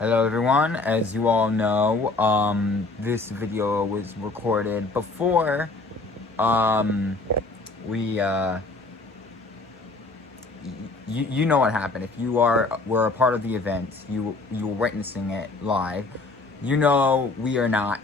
Hello everyone, as you all know, this video was recorded before, you know what happened. If you were a part of the event, you were witnessing it live, you know we are not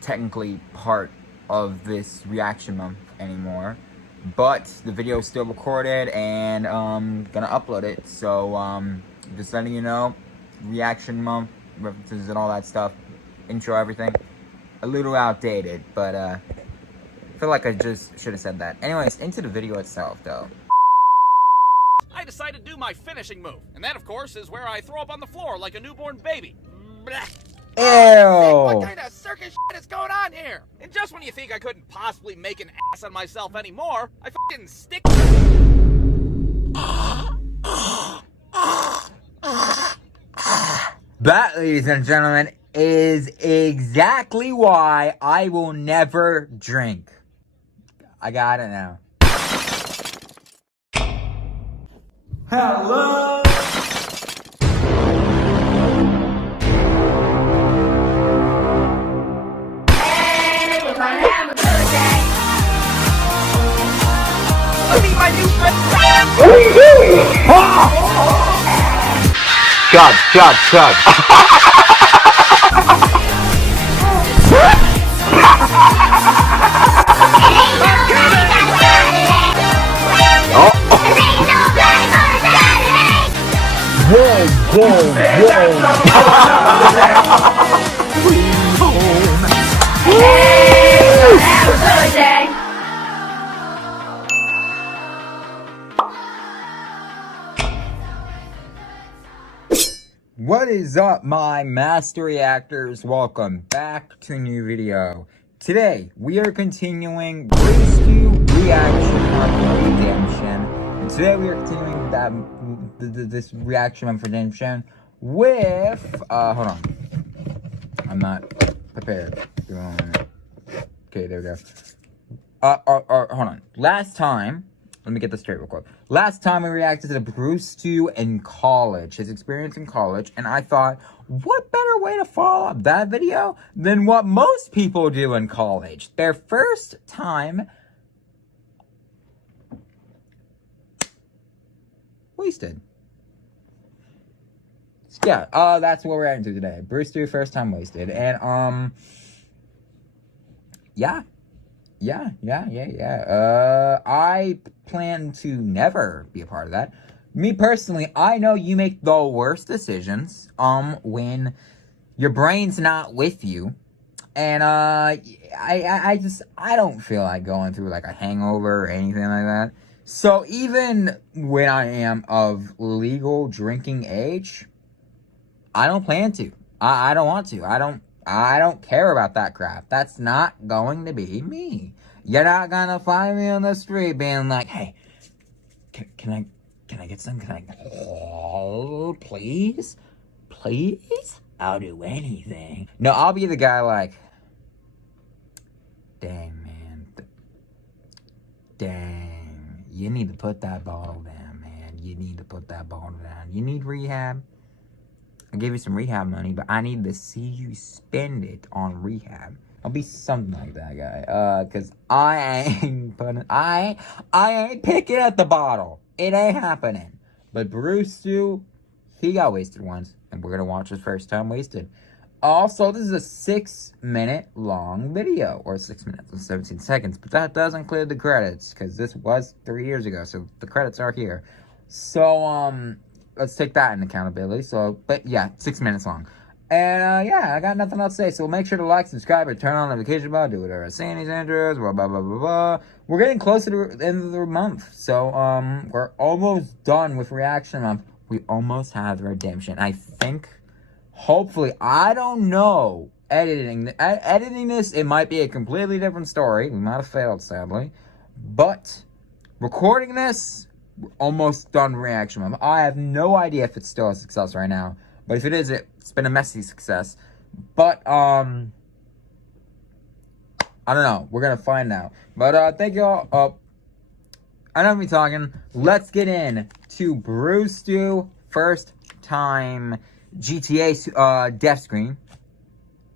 technically part of this reaction month anymore, but the video is still recorded and, gonna upload it, so, just letting you know, reaction month, references and all that stuff, intro, everything, a little outdated, but, I feel like I just should have said that. Anyways, into the video itself, though. I decided to do my finishing move, and that, of course, is where I throw up on the floor like a newborn baby. Blech. Ew! Oh, what kind of circus shit is going on here? And just when you think I couldn't possibly make an ass on myself anymore, I fucking stick. That, ladies and gentlemen, is exactly why I will never drink. I got it now. Hello! Hey, we're gonna have a good day. Meet my new friend. What are you doing? Chug. Have a good day. What is up, my master reactors? Welcome back to a new video. Today, we are continuing BrewStew reaction on Redemption. And today we are continuing this reaction on Redemption with, hold on. I'm not prepared. Okay, there we go. Hold on. Last time, let me get this straight real quick. Last time we reacted to the BrewStew in college, his experience in college, and I thought, what better way to follow up that video than what most people do in college? Their first time wasted. Yeah, that's what we're reacting to today. BrewStew first time wasted. And, yeah. I plan to never be a part of that. Me personally, I know you make the worst decisions, when your brain's not with you. And, I don't feel like going through, like, a hangover or anything like that. So even when I am of legal drinking age, I don't plan to. I don't want to. I don't care about that crap. That's not going to be me. You're not gonna find me on the street being like, hey, can I get some? Oh, please? Please? I'll do anything. No, I'll be the guy like, dang, man. Dang. You need to put that bottle down, man. You need to put that bottle down. You need rehab? I gave you some rehab money, but I need to see you spend it on rehab. I'll be something like that guy. Cause I ain't picking at the bottle. It ain't happening. But BrewStew, he got wasted once, and we're gonna watch his first time wasted. Also, this is a 6-minute long video, or 6 minutes and 17 seconds, but that does include the credits, because this was 3 years ago, so the credits are here. So, let's take that into accountability. So, but yeah, 6 minutes long. And, yeah, I got nothing else to say. So make sure to like, subscribe, and turn on the notification bell. Do whatever I say in these intros. Blah, blah, blah, blah, blah. We're getting closer to the end of the month. So, we're almost done with reaction month. We almost have the redemption. I think, hopefully, I don't know. Editing this, it might be a completely different story. We might have failed, sadly. But, recording this, we're almost done reaction month. I have no idea if it's still a success right now. But if it is, it's been a messy success. But, I don't know. We're going to find out. But, thank you all. I know me talking. Let's get in to BrewStew first time GTA death screen.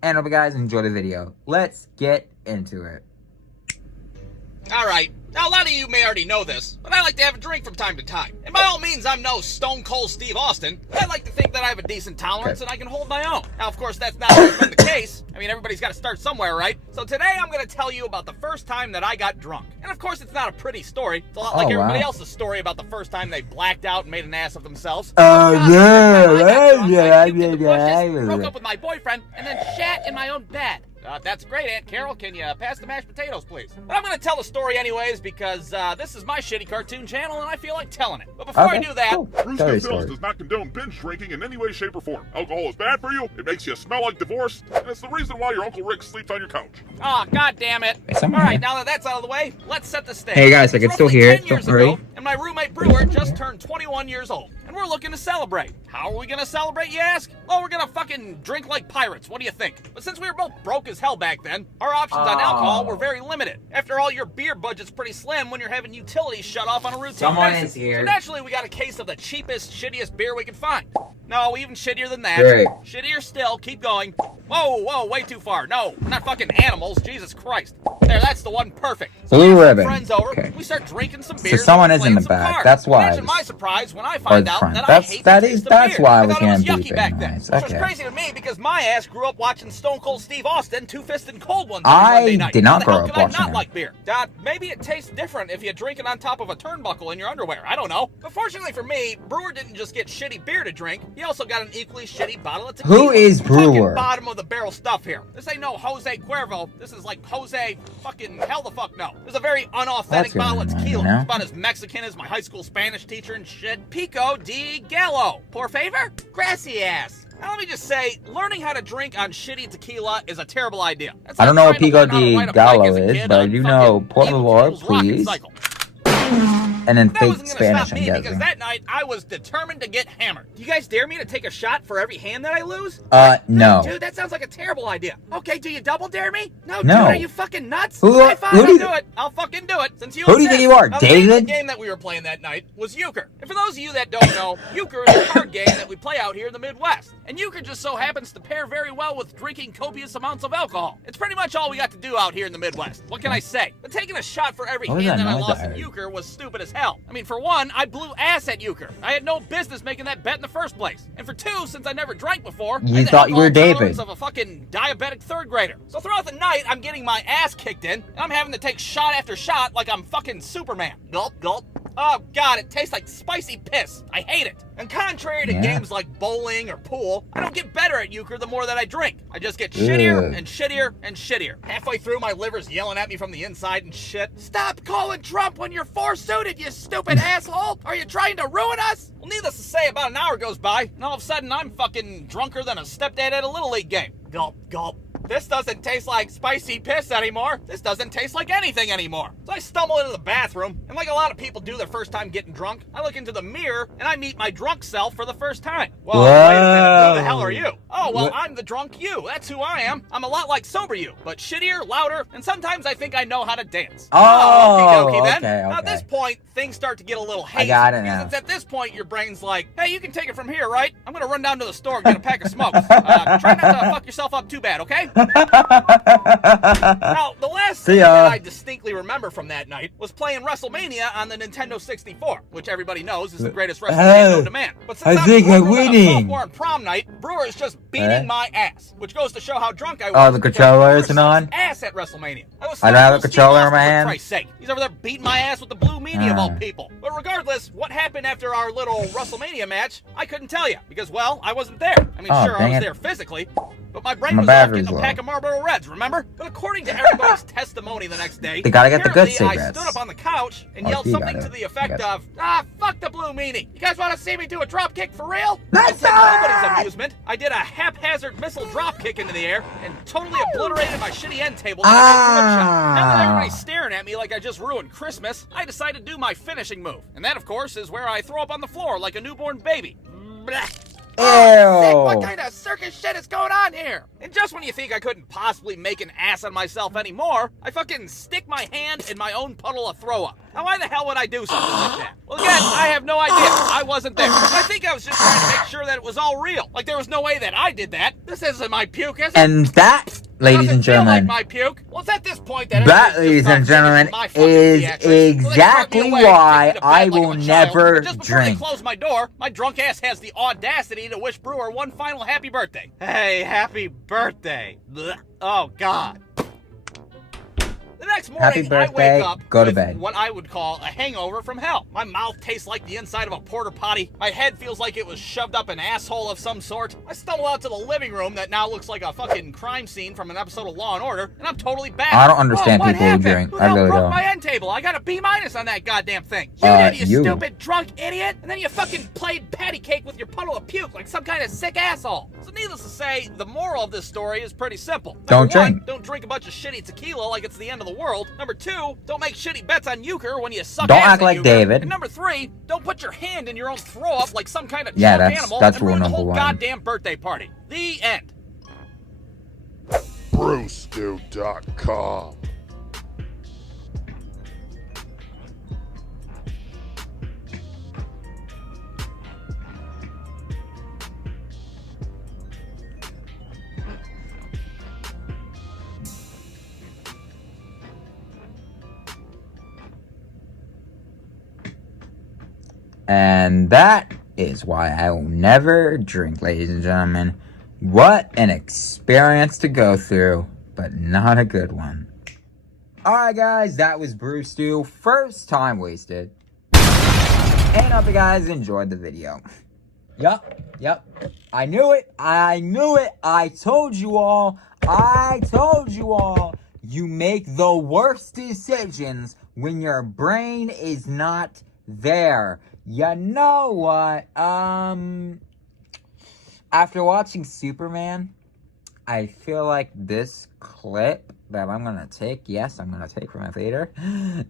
And hope you guys enjoy the video. Let's get into it. Alright, now a lot of you may already know this, but I like to have a drink from time to time. And by all means, I'm no Stone Cold Steve Austin, but I like to think that I have a decent tolerance and I can hold my own. Now, of course, that's not always been the case. I mean, everybody's got to start somewhere, right? So today, I'm going to tell you about the first time that I got drunk. And of course, it's not a pretty story. It's a lot like everybody else's story about the first time they blacked out and made an ass of themselves. Oh, Broke up with my boyfriend and then shat in my own bed. That's great, Aunt Carol. Can you pass the mashed potatoes, please? But I'm going to tell the story anyways because this is my shitty cartoon channel and I feel like telling it. But before I do that... BrewStewFilms does not condone binge drinking in any way, shape, or form. Alcohol is bad for you, it makes you smell like divorce, and it's the reason why your Uncle Rick sleeps on your couch. Oh, god damn it. Alright, now that that's out of the way, let's set the stage. Hey guys, I can still hear it. Don't worry. And my roommate Brewer just turned 21 years old. And we're looking to celebrate. How are we gonna celebrate, you ask? Well, we're gonna fucking drink like pirates. What do you think? But since we were both broke as hell back then, our options on alcohol were very limited. After all, your beer budget's pretty slim when you're having utilities shut off on a routine basis. So naturally, we got a case of the cheapest, shittiest beer we could find. No, even shittier than that. Great. Shittier still. Keep going. Whoa, way too far. No, we're not fucking animals. Jesus Christ. There, that's the one. Perfect. So Blue Ribbon. Friends over. Okay. We start drinking some beers. So someone is in the some back. cards. That's why. Imagine my surprise when I find out that I That's hate that the is taste of that's beer. why I we thought it was can't yucky be back then. nice. Which was Okay. crazy to me because my ass grew up watching Stone Cold Steve Austin, Two-Fisted and Cold Ones I Monday night. did not How the hell grow up could I watching not him. like beer? Maybe it tastes different if you drink it on top of a turnbuckle in your underwear. I don't know. But fortunately for me, Brewer didn't just get shitty beer to drink. He also got an equally shitty bottle of tequila. Who is We're talking Brewer? bottom of the barrel stuff here. This ain't no Jose Cuervo. This is like Jose fucking hell the fuck no. There's a very unauthentic That's bottle of really tequila. nice, It's about as Mexican as my high school Spanish teacher and shit. Pico de Gallo. Por favor? Gracias. Now let me just say, learning how to drink on shitty tequila is a terrible idea. That's I don't like know what trying to Pico learn how to de ride a bike Gallo as a is, kid but I on do fucking know Por Evil favor, Knievel's rocket please. cycle. And then That fake wasn't gonna Spanish, stop I'm me because guessing. that night I was determined to get hammered. Do you guys dare me to take a shot for every hand that I lose? No. Dude, that sounds like a terrible idea. Okay, do you double dare me? No, No. dude, are you fucking nuts? Who- Okay, fine, who do I'll you- do it. I'll fucking do it. Since you Who do you think you are, Now, the name of David? the game that we were playing that night was Euchre. And for those of you that don't know, Euchre is a card game that we play out here in the Midwest. And Euchre just so happens to pair very well with drinking copious amounts of alcohol. It's pretty much all we got to do out here in the Midwest. What can I say? But taking a shot for every What was hand that that I noise lost I in heard? Euchre was stupid as hell. I mean, for one, I blew ass at Euchre. I had no business making that bet in the first place. And for two, since I never drank before, You I had the thought you were alcohol tolerance David. of a fucking diabetic third grader. So throughout the night, I'm getting my ass kicked in, and I'm having to take shot after shot like I'm fucking Superman. Gulp, gulp. Oh god, it tastes like spicy piss. I hate it. And contrary to Yeah. games like bowling or pool, I don't get better at Euchre the more that I drink. I just get shittier Ugh. and shittier and shittier. Halfway through, my liver's yelling at me from the inside and shit. Stop calling Trump when you're four-suited, you stupid asshole! Are you trying to ruin us? Well, needless to say, about an hour goes by, and all of a sudden I'm fucking drunker than a stepdad at a Little League game. Gulp, gulp. This doesn't taste like spicy piss anymore. This doesn't taste like anything anymore. So I stumble into the bathroom, and like a lot of people do their first time getting drunk, I look into the mirror, and I meet my drunk self for the first time. Well, wait a minute, who the hell are you? Oh, well, I'm the drunk you. That's who I am. I'm a lot like sober you, but shittier, louder, and sometimes I think I know how to dance. Oh, okey-dokey then. okay, Now, at this okay. point, things start to get a little hazy. got it because now. It's at this point your brain's like, hey, you can take it from here, right? I'm gonna run down to the store and get a pack of smokes. Try not to fuck yourself up too bad, okay? Now, the last See thing ya. that I distinctly remember from that night was playing WrestleMania on the Nintendo 64, which everybody knows is the greatest wrestling game known to man. But since I I'm think I'm drunker than a winning. sophomore on prom night, Brewer is just beating Eh? my ass, which goes to show how drunk I was. Oh, the because controller Brewer isn't sucks on? ass at WrestleMania. I don't have a Steve controller in Austin, my for hand. Christ's sake. He's over there beating my ass with the blue meanie of all Ah. people. But regardless, what happened after our little WrestleMania match, I couldn't tell you because, well, I wasn't there. I mean, Oh, sure, I dang was it. there physically, but my brain My was off battery's getting a low. pack of Marlboro Reds, remember? But according to everybody's testimony the next day, They gotta get the good apparently I cigarettes. stood up on the couch and Oh, yelled you something gotta, to the I effect guess. of, fuck the blue meanie. You guys want to see me do a drop kick for real? Let's And to do nobody's it! amusement, I did a haphazard missile drop kick into the air and totally obliterated my shitty end table. Now that everybody's staring at me like I just ruined Christmas, I decided to do my finishing move. And that, of course, is where I throw up on the floor like a newborn baby. Blah. Ew. What kind of circus shit is going on here? And just when you think I couldn't possibly make an ass of myself anymore, I fucking stick my hand in my own puddle of throw up. Now why the hell would I do something like that? Well again, I have no idea. I wasn't there. I think I was just trying to make sure that it was all real. Like there was no way that I did that. This isn't my puke, is it? And that, ladies and gentlemen, like my puke. Well, it's at this point that ladies and gentlemen, is exactly why I will never just before drink. they close my door, my drunk ass has the audacity to wish Brewer one final happy birthday. Hey, happy birthday. Blech. Oh, God. The next morning, Happy birthday, I wake up go to with bed. what I would call a hangover from hell. My mouth tastes like the inside of a porta potty. My head feels like it was shoved up an asshole of some sort. I stumble out to the living room that now looks like a fucking crime scene from an episode of Law and Order, and I'm totally back. I don't understand what people who happened? drink. Who I really broke don't. my end table? I got a B- on that goddamn thing. You did, you stupid drunk idiot. And then you fucking played patty cake with your puddle of puke like some kind of sick asshole. So needless to say, the moral of this story is pretty simple. Don't Number one, drink. don't drink a bunch of shitty tequila like it's the end of the world. Number two, don't make shitty bets on Euchre when you suck Don't ass act at like Euchre. David. And number three, don't put your hand in your own throw up like some kind of Yeah, drunk that's- animal that's and rule ruin the number whole one. goddamn birthday party. The end. BrewStew.com. And that is why I will never drink, ladies and gentlemen. What an experience to go through, but not a good one. Alright guys, that was BrewStew. First time wasted. And I hope you guys enjoyed the video. Yup. I knew it. I told you all. You make the worst decisions when your brain is not there. You know what? After watching Superman, I feel like this clip that I'm gonna take, yes, I'm gonna take from my theater.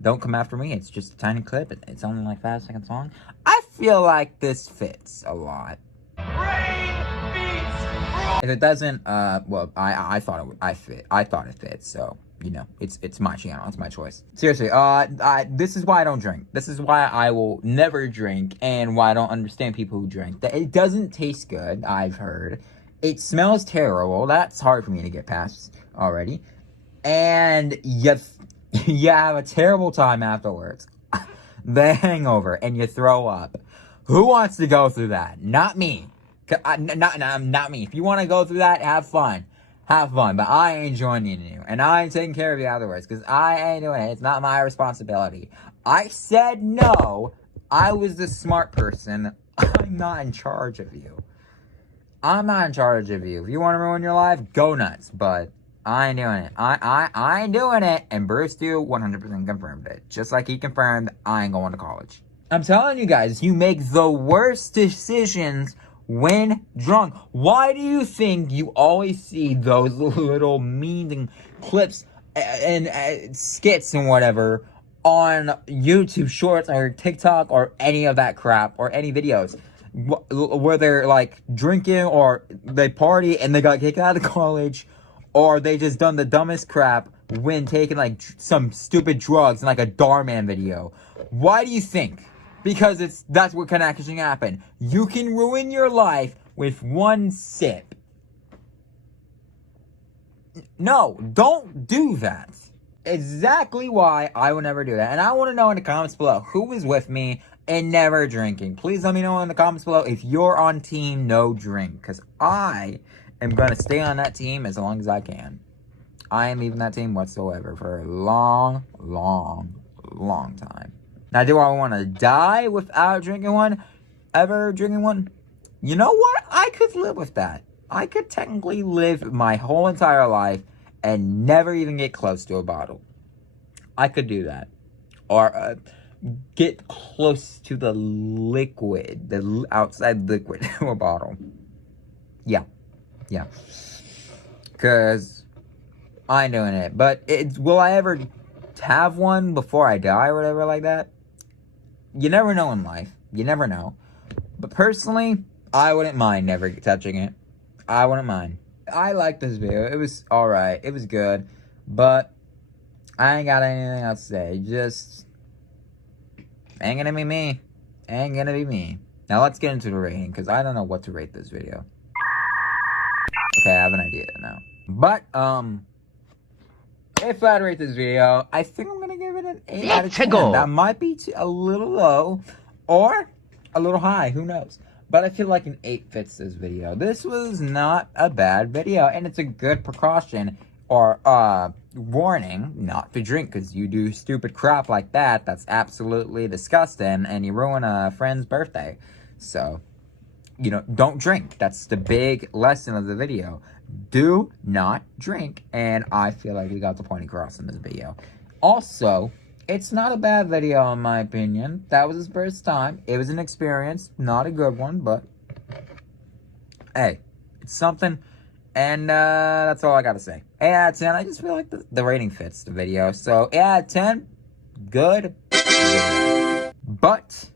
Don't come after me, it's just a tiny clip. It's only like 5 seconds long. I feel like this fits a lot. If it doesn't, well, I thought it fits, so, you know, it's my channel, it's my choice. Seriously, this is why I don't drink. This is why I will never drink, and why I don't understand people who drink. It doesn't taste good, I've heard. It smells terrible. That's hard for me to get past already. And you have a terrible time afterwards. The hangover, and you throw up. Who wants to go through that? Not me. Not me. If you want to go through that, have fun. But I ain't joining you. And I ain't taking care of you afterwards. Because I ain't doing it. It's not my responsibility. I said no. I was the smart person. I'm not in charge of you. I'm not in charge of you. If you want to ruin your life, go nuts. But I ain't doing it. I ain't doing it. And BrewStew 100% confirmed it. Just like he confirmed, I ain't going to college. I'm telling you guys, you make the worst decisions when drunk. Why do you think you always see those little mean clips and skits and whatever on YouTube Shorts or TikTok or any of that crap or any videos where they're like drinking or they party and they got kicked out of college, or they just done the dumbest crap when taking like some stupid drugs in like a Darman video? Why do you think? Because that's what can actually happen. You can ruin your life with one sip. No, don't do that. Exactly why I would never do that. And I want to know in the comments below who is with me in never drinking. Please let me know in the comments below if you're on team no drink. Because I am going to stay on that team as long as I can. I am leaving that team whatsoever for a long time. Now, do I want to die without drinking one? Ever drinking one? You know what? I could live with that. I could technically live my whole entire life and never even get close to a bottle. I could do that. Or get close to the liquid, the outside liquid of a bottle. Yeah. Because I ain't doing it. But will I ever have one before I die or whatever like that? You never know in life. You never know. But personally, I wouldn't mind never touching it. I wouldn't mind. I like this video. It was alright. It was good. But I ain't got anything else to say. Just ain't gonna be me. Ain't gonna be me. Now let's get into the rating, because I don't know what to rate this video. Okay, I have an idea now. But, if I'd rate this video, I think I'm gonna give it an 8 out of 10. That might be a little low, or a little high, who knows. But I feel like an 8 fits this video. This was not a bad video, and it's a good precaution, or, warning not to drink, because you do stupid crap like that, that's absolutely disgusting, and you ruin a friend's birthday. So, you know, don't drink. That's the big lesson of the video. Do not drink, and I feel like we got the point across in this video. Also, it's not a bad video in my opinion. That was his first time. It was an experience, not a good one, but hey, it's something. And that's all I gotta say. 8 out of 10. I just feel like the rating fits the video. So 8 out of 10, good video. But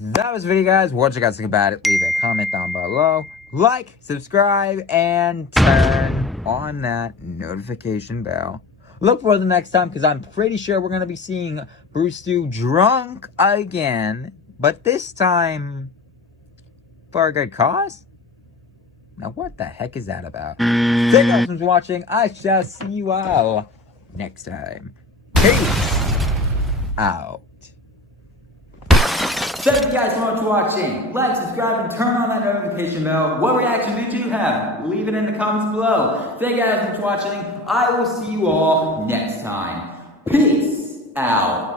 that was the video, guys. What you guys think about it? Leave a comment down below. Like, subscribe, and turn on that notification bell. Look for the next time, because I'm pretty sure we're going to be seeing BrewStew drunk again. But this time, for a good cause? Now, what the heck is that about? Thank you guys for watching. I shall see you all next time. Peace out. Thank you guys so much for watching. Like, subscribe, and turn on that notification bell. What reaction did you have? Leave it in the comments below. Thank you guys so much for watching. I will see you all next time. Peace out.